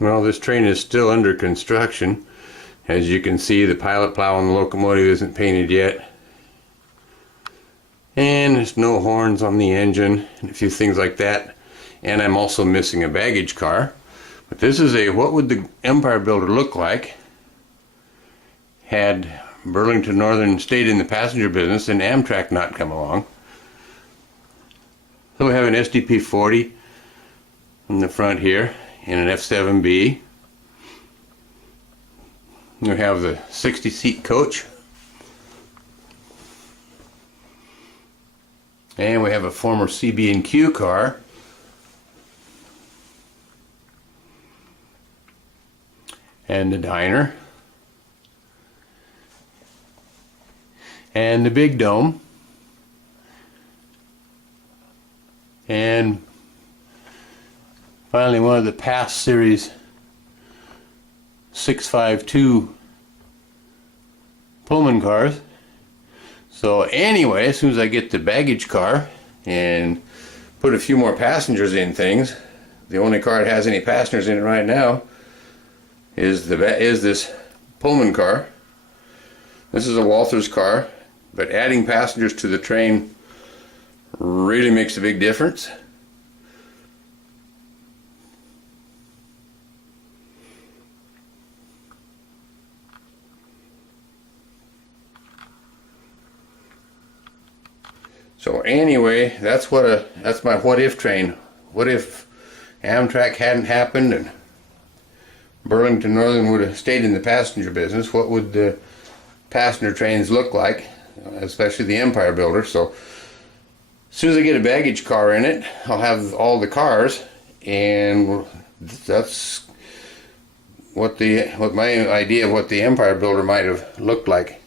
Well, this train is still under construction. As you can see, the pilot plow on the locomotive isn't painted yet. And there's no horns on the engine and a few things like that. And I'm also missing a baggage car. But this is a what would the Empire Builder look like had Burlington Northern stayed in the passenger business and Amtrak not come along. So we have an SDP-40 in the front here and an F7B. We have the 60-seat coach. And we have a former CB&Q car. And the diner. And the big dome. And finally one of the past series 652 Pullman cars. So anyway, as soon as I get the baggage car and put a few more passengers in things, the only car that has any passengers in it right now is this Pullman car. This is a Walthers car, but adding passengers to the train really makes a big difference. So anyway, that's my what if train. What if Amtrak hadn't happened and Burlington Northern would have stayed in the passenger business? What would the passenger trains look like, especially the Empire Builder? So as soon as I get a baggage car in it, I'll have all the cars, and that's what my idea of what the Empire Builder might have looked like.